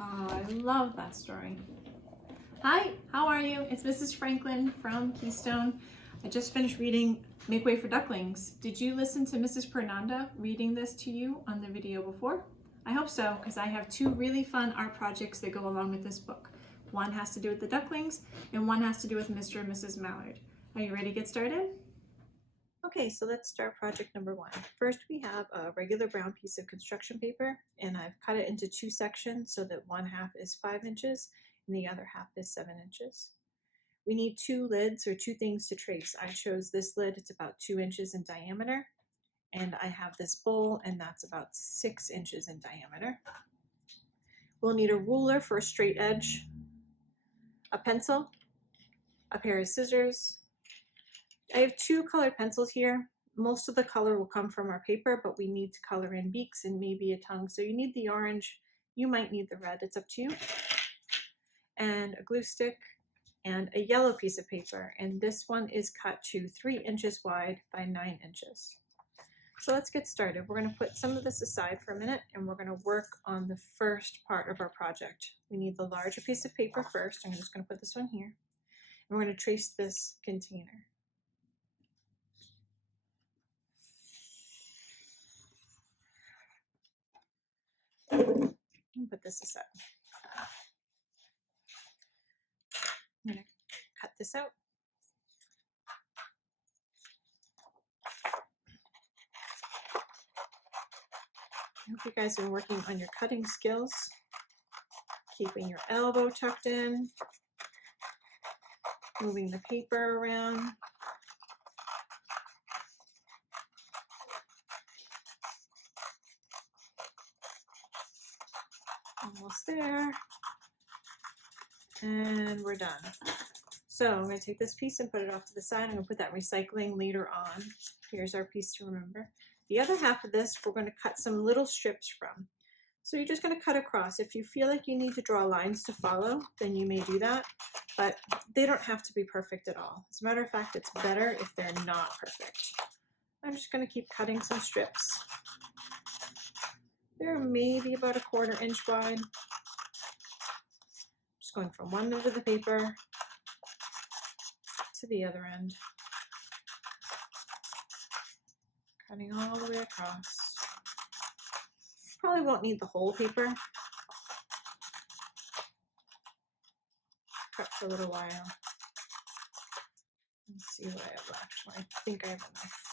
Oh, I love that story. Hi, how are you? It's Mrs. Franklin from Keystone. I just finished reading Make Way for Ducklings. Did you listen to Mrs. Pernanda reading this to you on the video before? I hope so, because I have two really fun art projects that go along with this book. One has to do with the ducklings, and one has to do with Mr. and Mrs. Mallard. Are you ready to get started? Okay, so let's start project number one. First, we have a regular brown piece of construction paper, and I've cut it into two sections so that one half is 5 inches and the other half is 7 inches. We need two lids or two things to trace. I chose this lid, it's about 2 inches in diameter, and I have this bowl, and that's about 6 inches in diameter. We'll need a ruler for a straight edge, a pencil, a pair of scissors. I have two colored pencils here. Most of the color will come from our paper, but we need to color in beaks and maybe a tongue. So you need the orange, you might need the red, it's up to you. And a glue stick and a yellow piece of paper. And this one is cut to 3 inches wide by 9 inches. So let's get started. We're gonna put some of this aside for a minute and we're gonna work on the first part of our project. We need the larger piece of paper first. I'm just gonna put this one here. And we're gonna trace this container. Put this aside. I'm going to cut this out. I hope you guys are working on your cutting skills, keeping your elbow tucked in, moving the paper around. Almost there. And we're done. So I'm going to take this piece and put it off to the side. I'm going to put that recycling later on. Here's our piece to remember. The other half of this, we're going to cut some little strips from. So you're just going to cut across. If you feel like you need to draw lines to follow, then you may do that. But they don't have to be perfect at all. As a matter of fact, it's better if they're not perfect. I'm just going to keep cutting some strips. They're maybe about 1/4 inch wide. Just going from one end of the paper to the other end. Cutting all the way across. Probably won't need the whole paper. Cut for a little while. Let's see what I have left. I think I have enough.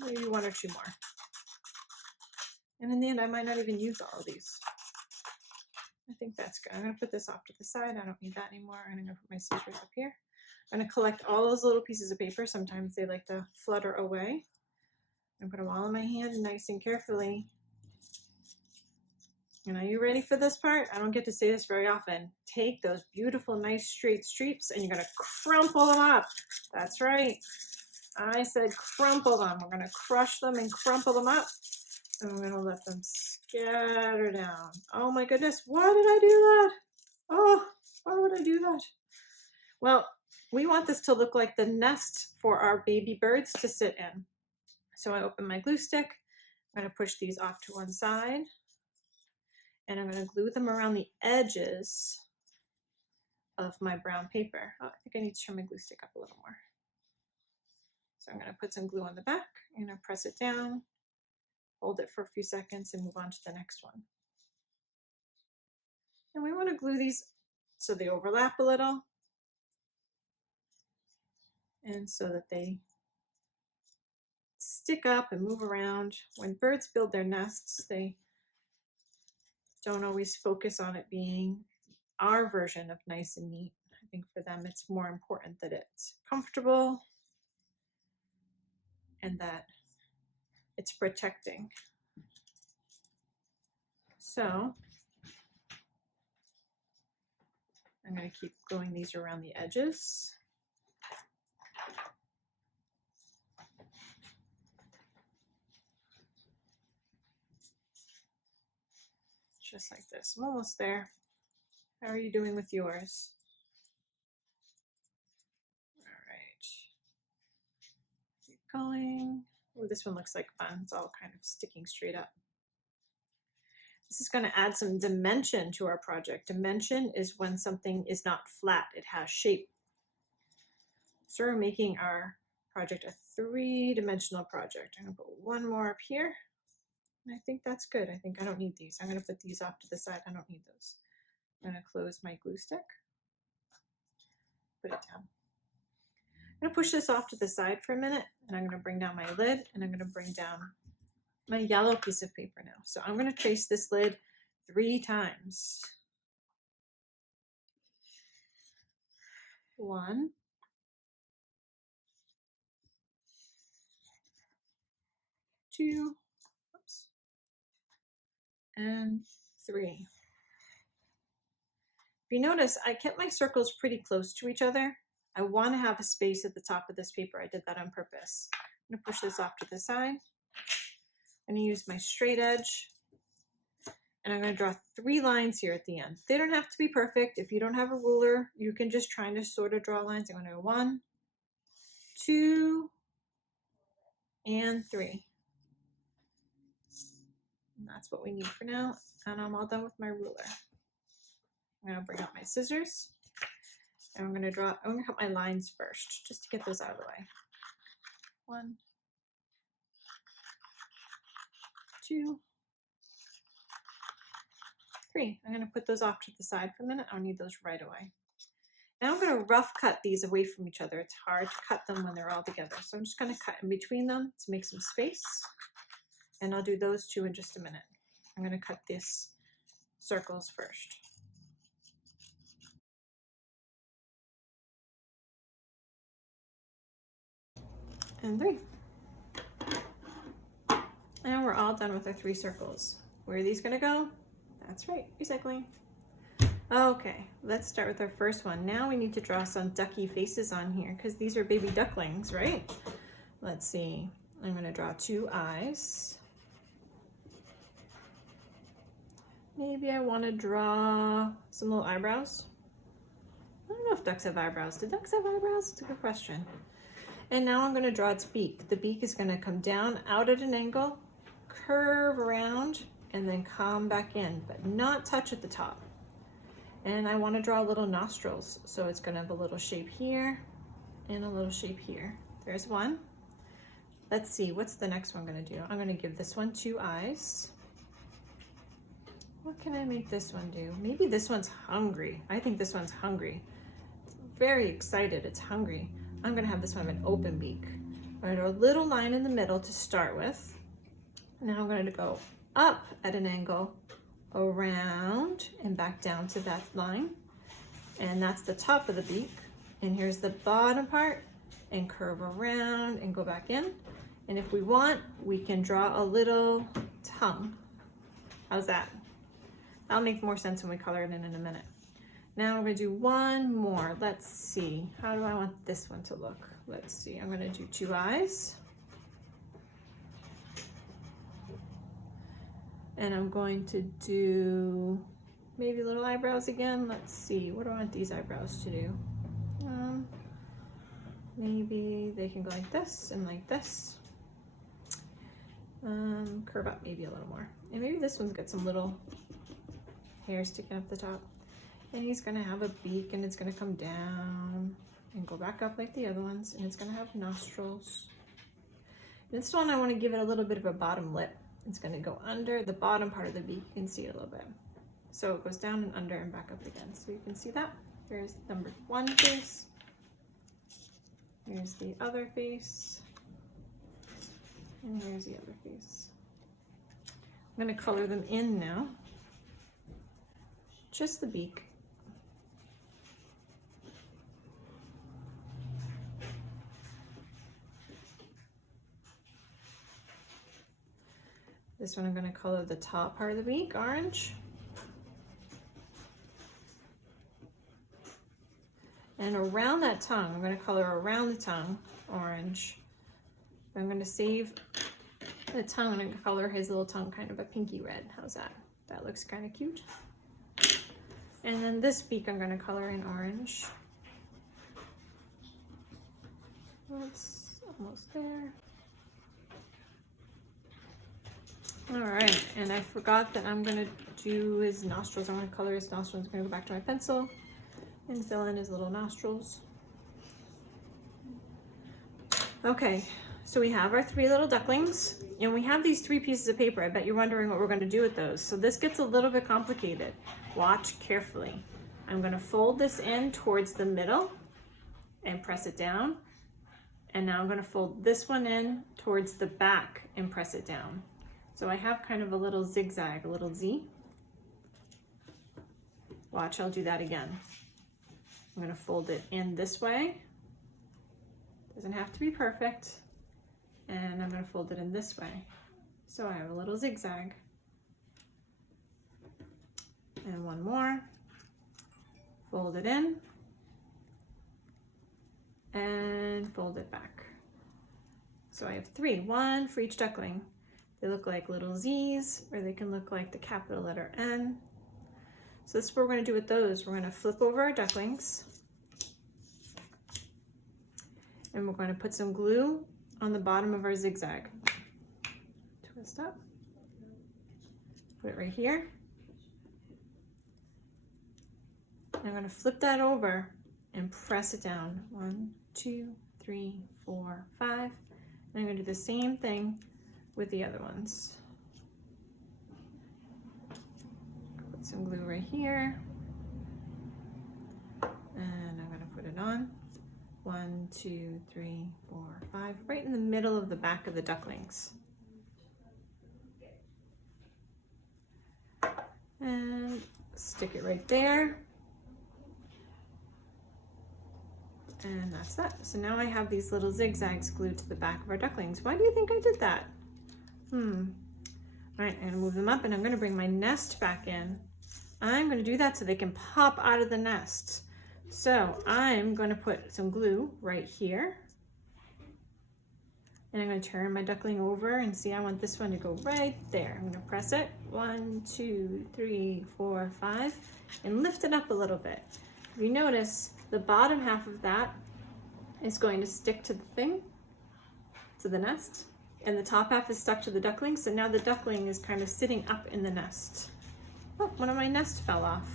Maybe 1 or 2 more. And in the end, I might not even use all of these. I think that's good. I'm going to put this off to the side. I don't need that anymore. I'm going to put my scissors up here. I'm going to collect all those little pieces of paper. Sometimes they like to flutter away. I'm going to put them all in my hand nice and carefully. And are you ready for this part? I don't get to say this very often. Take those beautiful, nice straight strips and you're going to crumple them up. That's right. I said crumple them. We're going to crush them and crumple them up. And we're going to let them scatter down. Oh my goodness, why did I do that? Oh, why would I do that? Well, we want this to look like the nest for our baby birds to sit in. So I open my glue stick. I'm going to push these off to one side. And I'm going to glue them around the edges of my brown paper. Oh, I think I need to turn my glue stick up a little more. So I'm going to put some glue on the back. I'm going to press it down, hold it for a few seconds, and move on to the next one. And we want to glue these so they overlap a little and so that they stick up and move around. When birds build their nests, they don't always focus on it being our version of nice and neat. I think for them it's more important that it's comfortable and that it's protecting. So I'm going to keep gluing these around the edges. Just like this. I'm almost there. How are you doing with yours? All right. Keep going. We're this one looks like fun. It's all kind of sticking straight up. This is going to add some dimension to our project. Dimension is when something is not flat, it has shape. So we're making our project a three-dimensional project. I'm going to put one more up here. And I think that's good. I think I don't need these. I'm going to put these off to the side. I don't need those. I'm going to close my glue stick. Put it down. I'm going to push this off to the side for a minute, and I'm going to bring down my lid, and I'm going to bring down my yellow piece of paper now. So I'm going to trace this lid 3 times. 1, 2, oops, and 3. If you notice, I kept my circles pretty close to each other. I want to have a space at the top of this paper. I did that on purpose. I'm going to push this off to the side. I'm going to use my straight edge. And I'm going to draw 3 lines here at the end. They don't have to be perfect. If you don't have a ruler, you can just try to sort of draw lines. I'm going to go 1, 2, and 3. And that's what we need for now. And I'm all done with my ruler. I'm going to bring out my scissors. And I'm going to cut my lines first, just to get those out of the way. 1, 2, 3. I'm going to put those off to the side for a minute. I'll need those right away. Now I'm going to rough cut these away from each other. It's hard to cut them when they're all together. So I'm just going to cut in between them to make some space. And I'll do those 2 in just a minute. I'm going to cut these circles first. And 3. And we're all done with our 3 circles. Where are these going to go? That's right, recycling. Okay, let's start with our first one. Now we need to draw some ducky faces on here because these are baby ducklings, right? Let's see. I'm going to draw 2 eyes. Maybe I want to draw some little eyebrows. I don't know if ducks have eyebrows. Do ducks have eyebrows? It's a good question. And now I'm going to draw its beak. The beak is going to come down out at an angle, curve around, and then come back in, but not touch at the top. And I want to draw little nostrils. So it's going to have a little shape here and a little shape here. There's one. Let's see, what's the next one going to do? I'm going to give this one 2 eyes. What can I make this one do? Maybe this one's hungry. I think this one's hungry. It's very excited, it's hungry. I'm going to have this one have an open beak. I'm going to draw a little line in the middle to start with. Now I'm going to go up at an angle, around and back down to that line. And that's the top of the beak. And here's the bottom part, and curve around and go back in. And if we want, we can draw a little tongue. How's that? That'll make more sense when we color it in a minute. Now I'm going to do one more. Let's see. How do I want this one to look? Let's see. I'm going to do 2 eyes. And I'm going to do maybe little eyebrows again. Let's see. What do I want these eyebrows to do? Maybe they can go like this and like this. Curve up maybe a little more. And maybe this one's got some little hair sticking up the top. And he's gonna have a beak, and it's gonna come down and go back up like the other ones, and it's gonna have nostrils. This one, I wanna give it a little bit of a bottom lip. It's gonna go under the bottom part of the beak. You can see it a little bit. So it goes down and under and back up again. So you can see that. Here's number 1 face. Here's the other face. And here's the other face. I'm gonna color them in now. Just the beak. This one I'm going to color the top part of the beak orange. And around that tongue, I'm going to color around the tongue orange. I'm going to save the tongue. I'm going to color his little tongue kind of a pinky red. How's that? That looks kind of cute. And then this beak I'm going to color in orange. That's almost there. All right, and I forgot that I'm gonna do his nostrils. I'm gonna color his nostrils. I'm gonna go back to my pencil and fill in his little nostrils. Okay, so we have our 3 little ducklings, and we have these 3 pieces of paper. I bet you're wondering what we're gonna do with those. So this gets a little bit complicated. Watch carefully. I'm gonna fold this in towards the middle and press it down. And now I'm gonna fold this one in towards the back and press it down. So I have kind of a little zigzag, a little Z. Watch, I'll do that again. I'm gonna fold it in this way. Doesn't have to be perfect. And I'm gonna fold it in this way. So I have a little zigzag. And one more. Fold it in. And fold it back. So I have 3, 1 for each duckling. They look like little Z's, or they can look like the capital letter N. So this is what we're gonna do with those. We're gonna flip over our ducklings. And we're going to put some glue on the bottom of our zigzag. Twist up. Put it right here. And I'm going to flip that over and press it down. 1, 2, 3, 4, 5. And I'm going to do the same thing with the other ones. Put some glue right here. And I'm going to put it on. 1, 2, 3, 4, 5, right in the middle of the back of the ducklings. And stick it right there. And that's that. So now I have these little zigzags glued to the back of our ducklings. Why do you think I did that? All right, I'm gonna move them up and I'm gonna bring my nest back in. I'm gonna do that so they can pop out of the nest. So I'm going to put some glue right here. And I'm going to turn my duckling over and see, I want this one to go right there. I'm going to press it. 1, 2, 3, 4, 5, and lift it up a little bit. If you notice, the bottom half of that is going to stick to the thing, to the nest, and the top half is stuck to the duckling. So now the duckling is kind of sitting up in the nest. Oh, one of my nests fell off.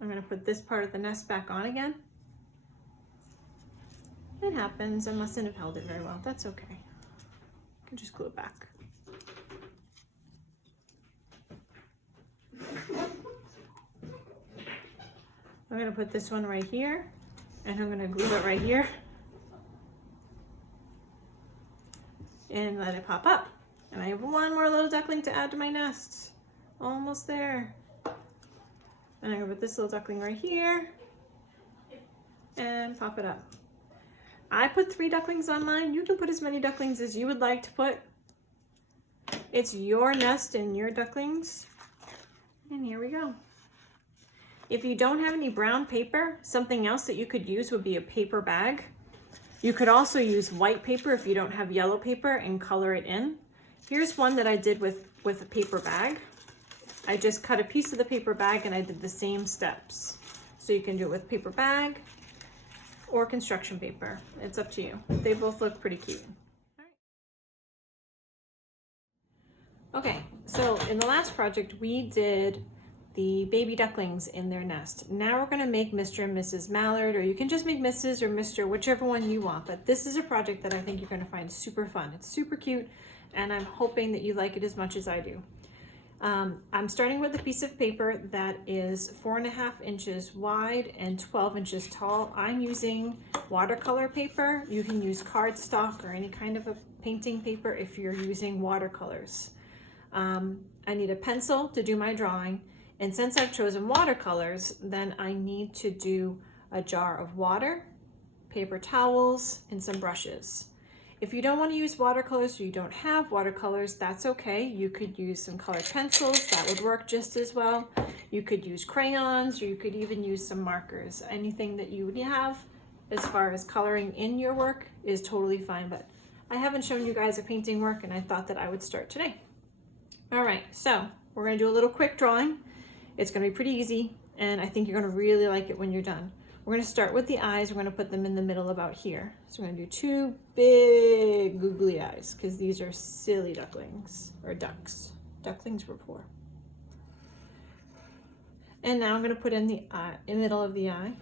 I'm going to put this part of the nest back on again. It happens. I mustn't have held it very well. That's okay. I can just glue it back. I'm going to put this one right here, and I'm going to glue it right here and let it pop up. And I have one more little duckling to add to my nest. Almost there. And I'm gonna put this little duckling right here and pop it up. I put 3 ducklings on mine. You can put as many ducklings as you would like to put. It's your nest and your ducklings. And here we go. If you don't have any brown paper, something else that you could use would be a paper bag. You could also use white paper if you don't have yellow paper and color it in. Here's one that I did with a paper bag. I just cut a piece of the paper bag and I did the same steps. So you can do it with paper bag or construction paper. It's up to you. They both look pretty cute. Okay, so in the last project we did the baby ducklings in their nest. Now we're gonna make Mr. and Mrs. Mallard, or you can just make Mrs. or Mr., whichever one you want. But this is a project that I think you're gonna find super fun. It's super cute, and I'm hoping that you like it as much as I do. I'm starting with a piece of paper that is 4.5 inches wide and 12 inches tall. I'm using watercolor paper. You can use cardstock or any kind of a painting paper if you're using watercolors. I need a pencil to do my drawing, and since I've chosen watercolors, then I need to do a jar of water, paper towels, and some brushes. If you don't want to use watercolors or you don't have watercolors, that's okay. You could use some colored pencils. That would work just as well. You could use crayons, or you could even use some markers. Anything that you would have as far as coloring in your work is totally fine, but I haven't shown you guys a painting work and I thought that I would start today. All right, so we're gonna do a little quick drawing. It's gonna be pretty easy, and I think you're gonna really like it when you're done. We're gonna start with the eyes. We're gonna put them in the middle about here. So we're gonna do 2 big googly eyes because these are silly ducklings, or ducks. Ducklings were 4. And now I'm gonna put in the eye, in the middle of the eye,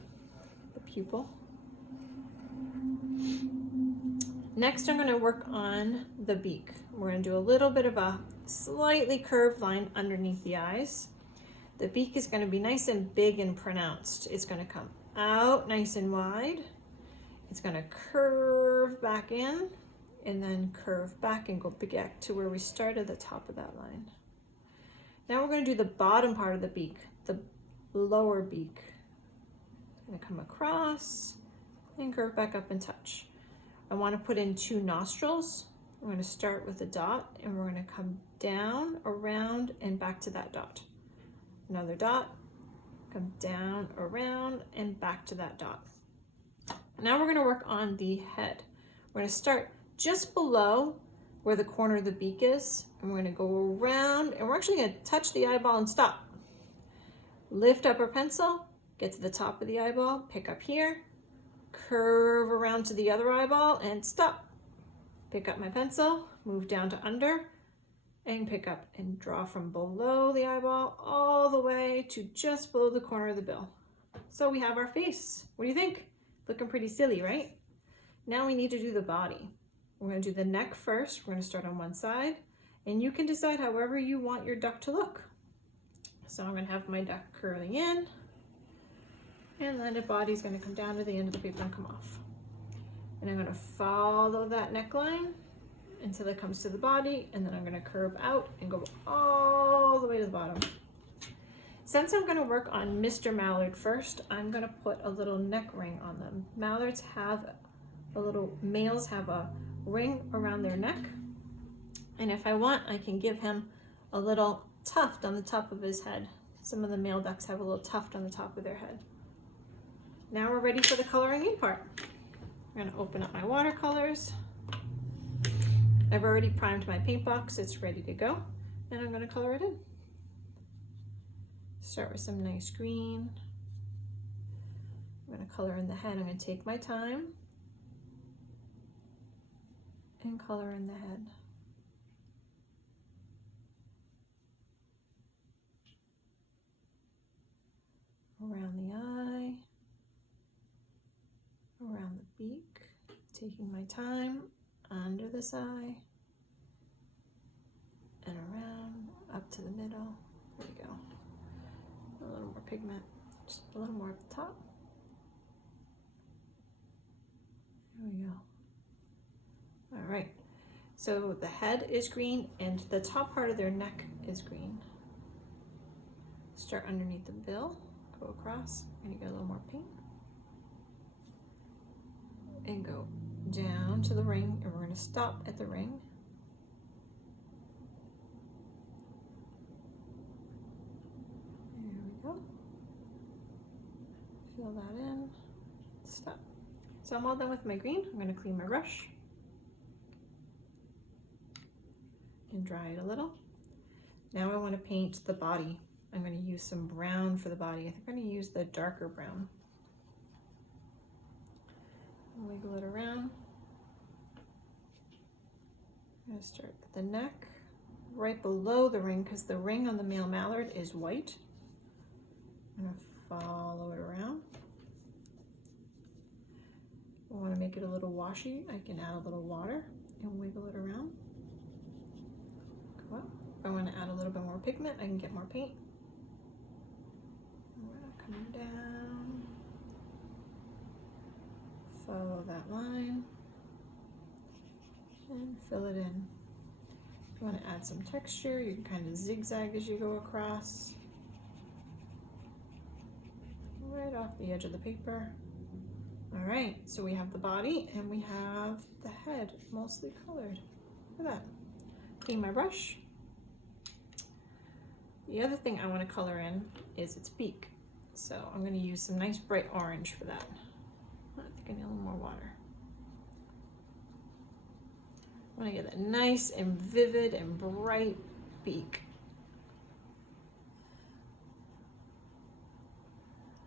the pupil. Next, I'm gonna work on the beak. We're gonna do a little bit of a slightly curved line underneath the eyes. The beak is gonna be nice and big and pronounced. It's gonna come out nice and wide. It's gonna curve back in and then curve back and go back to where we started, the top of that line. Now we're gonna do the bottom part of the beak, the lower beak. It's gonna come across and curve back up and touch. I wanna put in 2 nostrils. We're gonna start with a dot and we're gonna come down, around, and back to that dot. Another dot, come down, around, and back to that dot. Now we're gonna work on the head. We're gonna start just below where the corner of the beak is, and we're gonna go around, and we're actually gonna touch the eyeball and stop. Lift up our pencil, get to the top of the eyeball, pick up here, curve around to the other eyeball, and stop. Pick up my pencil, move down to under, and pick up and draw from below the eyeball all the way to just below the corner of the bill. So we have our face. What do you think? Looking pretty silly, right? Now we need to do the body. We're going to do the neck first. We're going to start on one side, and you can decide however you want your duck to look. So I'm going to have my duck curling in, and then the body's going to come down to the end of the paper and come off. And I'm going to follow that neckline until it comes to the body, and then I'm going to curve out and go all the way to the bottom. Since I'm going to work on Mr. Mallard first, I'm going to put a little neck ring on them. Mallards have males have a ring around their neck, and if I want, I can give him a little tuft on the top of his head. Some of the male ducks have a little tuft on the top of their head. Now we're ready for the coloring in part. I'm going to open up my watercolors. I've already primed my paint box, it's ready to go, and I'm going to color it in. Start with some nice green. I'm going to color in the head. I'm going to take my time and color in the head. Around the eye, around the beak, taking my time under this eye, and around, up to the middle. There we go. A little more pigment, just a little more at the top. There we go. All right, so the head is green and the top part of their neck is green. Start underneath the bill, go across, and you get a little more paint. And go down to the ring, and we're going to stop at the ring. There we go. Fill that in. Stop. So I'm all done with my green. I'm going to clean my brush and dry it a little. Now I want to paint the body. I'm going to use some brown for the body. I think I'm going to use the darker brown. Wiggle it around. I'm going to start at the neck, right below the ring, because the ring on the male mallard is white. I'm going to follow it around. I want to make it a little washy. I can add a little water and wiggle it around. Go up. If I want to add a little bit more pigment, I can get more paint. I'm going to come down. Follow that line and fill it in. If you want to add some texture, you can kind of zigzag as you go across, right off the edge of the paper. All right, so we have the body and we have the head mostly colored. Look at that. Clean my brush. The other thing I want to color in is its beak. So I'm going to use some nice bright orange for that. I think I need a little more water. I want to get a nice and vivid and bright beak.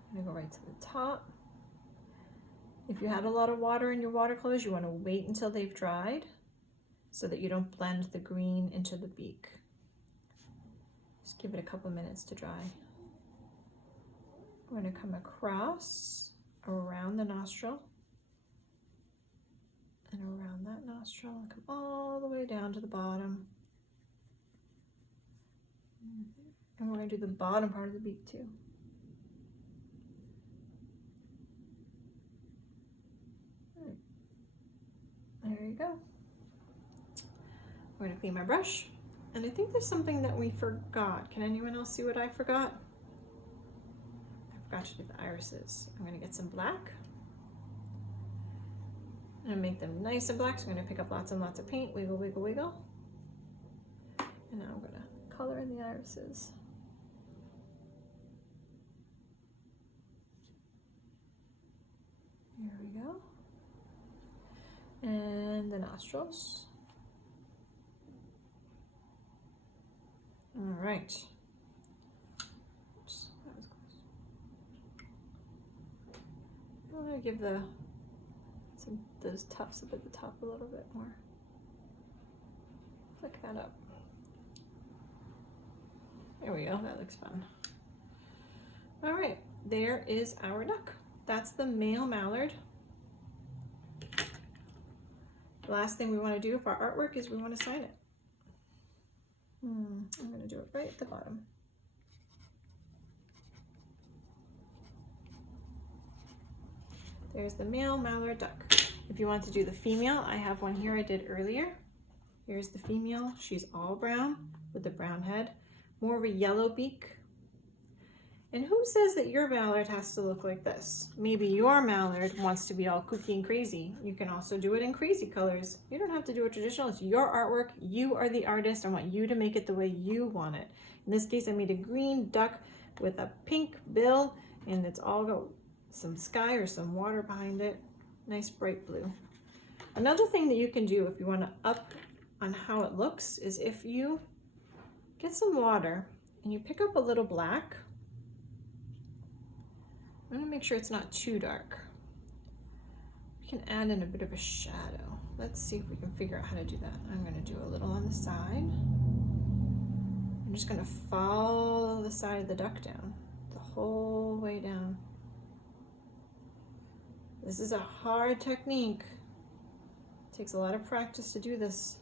I'm going to go right to the top. If you had a lot of water in your watercolors, you want to wait until they've dried so that you don't blend the green into the beak. Just give it a couple minutes to dry. We're going to come across around the nostril and around that nostril and come all the way down to the bottom. And we're going to do the bottom part of the beak too. There you go. I'm going to clean my brush. And I think there's something that we forgot. Can anyone else see what I forgot? I forgot to do the irises. I'm going to get some black. I'm going to make them nice and black. So I'm going to pick up lots and lots of paint. Wiggle, wiggle, wiggle. And now I'm going to color in the irises. Here we go. And the nostrils. All right. Oops, that was close. I want to give those tufts up at the top a little bit more. Flick that up. There we go. That looks fun. All right, there is our duck. That's the male mallard. The last thing we want to do for our artwork is we want to sign it. I'm going to do it right at the bottom. There's the male mallard duck. If you want to do the female, I have one here I did earlier. Here's the female. She's all brown with the brown head, more of a yellow beak. And who says that your mallard has to look like this? Maybe your mallard wants to be all kooky and crazy. You can also do it in crazy colors. You don't have to do it traditional. It's your artwork. You are the artist. I want you to make it the way you want it. In this case, I made a green duck with a pink bill, and it's all got some sky or some water behind it. Nice bright blue. Another thing that you can do if you want to up on how it looks is if you get some water and you pick up a little black. I'm going to make sure it's not too dark. We can add in a bit of a shadow. Let's see if we can figure out how to do that. I'm going to do a little on the side. I'm just going to follow the side of the duck down, the whole way down. This is a hard technique. It takes a lot of practice to do this.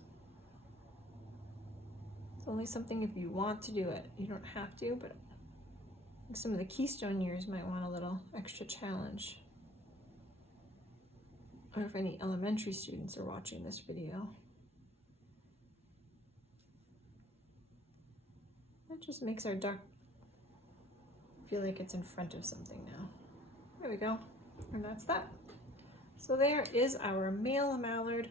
It's only something if you want to do it. You don't have to, but some of the Keystone years might want a little extra challenge. Or if any elementary students are watching this video. That just makes our duck feel like it's in front of something now. There we go. And that's that. So there is our male mallard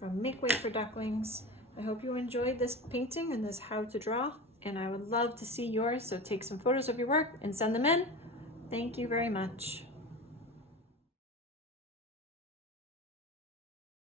from Make Way for Ducklings. I hope you enjoyed this painting and this how to draw. And I would love to see yours, so take some photos of your work and send them in. Thank you very much.